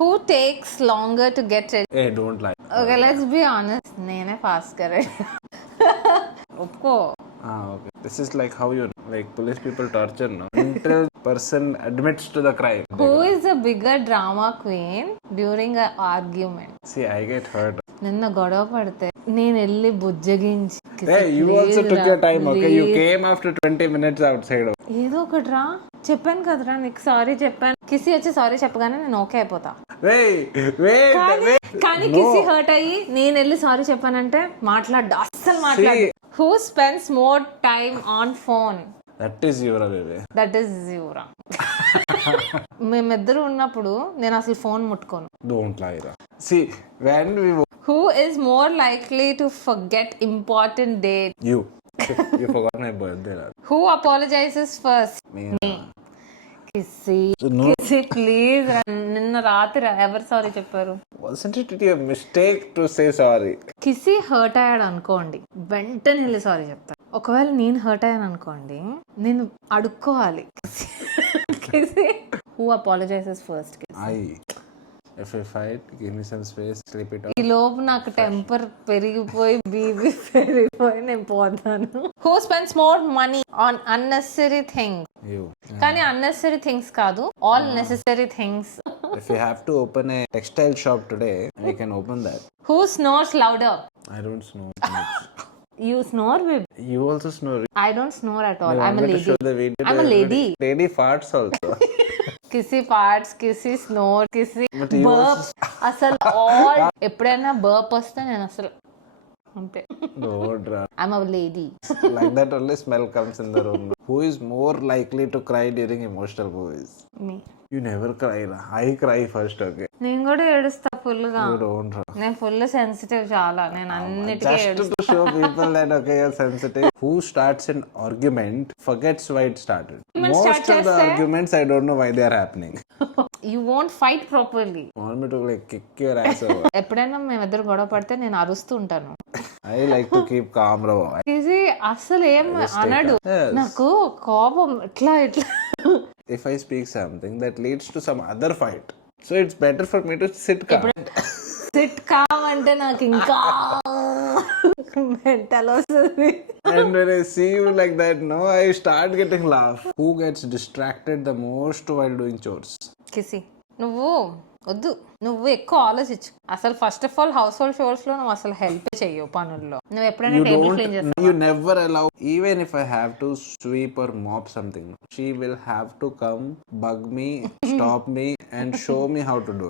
Who takes longer to get ready? Hey, don't lie. Okay, let's be honest. నేనే fast గా ready. ఒప్పుకో. Okay. This is like how you like police people torture, no? Until person admits to the crime. Who is a bigger drama queen during an argument? See, I get hurt. నిన్న గొడవ పడితే నేను వెళ్ళి బుజ్జగించి Hey, you also took your time, okay? You came after 20 minutes outside. ఏదో ఒకటి రా చెప్పాను కదరా నీకు సారీ చెప్పాను కిసి వచ్చి సారీ చెప్పగానే నేను ఓకే అయిపోతా Wait. కానీ కిసి హర్ట్ అయ్యి నేను వెళ్ళి సారీ చెప్పానంటే అస్సలు మాట్లాడు. Who spends more time on phone? That is Yura, baby. That is Yura. మేమిద్దరు ఉన్నప్పుడు నేను అసలు ఫోన్ ముట్టుకోను. Don't lie, Ra. See, when we... Who is more likely to forget important date? You forgot my birthday, Ra. Who apologizes first? Me. కిసి So, no. కిసి please. నిన్న రాత్రి ఎవరు సారీ చెప్పారు? Wasn't it a mistake to say sorry? కిసి hurt అయ్యాడు అనుకోండి వెంటనే వెళ్ళి సారీ చెప్తాను. ఒకవేళ నేను హర్ట్ అయ్యాను అనుకోండి నేను అడుక్కోవాలి. కిసి who apologizes first? If we fight, give me some space, sleep it off. ఈ లోపు నాకు టెంపర్ పెరిగిపోయి బీబీ పెరిగిపోయి నేను పోతాను. Who spends more money on unnecessary things? You. కానీ అన్నెసరీ థింగ్స్ కాదు, all necessary things. If you have to open a textile shop today, I can open that. Who snores louder? I don't snore much. You snore, babe. You also snore. I don't snore at all. You I'm want a me to lady. show the video I'm to a everybody? lady. Lady farts also. కిసి farts, కిసి snore, కిసి But you burp. అసలు ఆల్ ఎప్పుడైనా burp వస్తే నేను అసలు అంతే. No, Ra. I'm a lady. Like that only smell comes in the room. Who is more likely to cry during emotional movies? Me. You never cry, Ra. I cry first, okay? నేను కూడా ఏడుస్తా ఫుల్ గా. You don't, Ra. నేను full sensitive చాలా. నేను అన్నిటికీ Just ఏడుస్తా. to show people that okay, you're sensitive. Who starts an argument forgets why it started. Argument start Most of the చేస్తే? arguments I don't know why they are happening. You won't fight properly. Want me to like kick your ass over? ఎప్పుడైనా మేమిద్దరు గొడవ పడితే నేను అరుస్తూ ఉంటాను. I like to keep calm, bro. కిసి అసలు ఏం అనడు. Yes. నాకు కోపం ఇట్లా If I speak something that leads to some other fight, so it's better for me to sit calm. Sit కావంటే నాకు ఇంకా మెంటల్ వస్తుంది. And when I see you like that, no, I start getting laugh. Who gets distracted the most while doing chores? కిసి నువ్వు వద్దు, నువ్వు ఎక్కువ ఆలోచించు. అసలు first of all house hold షోర్స్ లో నువ్వు అసలు హెల్ప్ చేయవు పనుల్లో. నువ్వు ఎప్పుడైనా టేబుల్ క్లీన్ చేస్తావు? You never allow, even if I have to sweep or mop something, she will have to come, bug me, stop me and show me how to do it.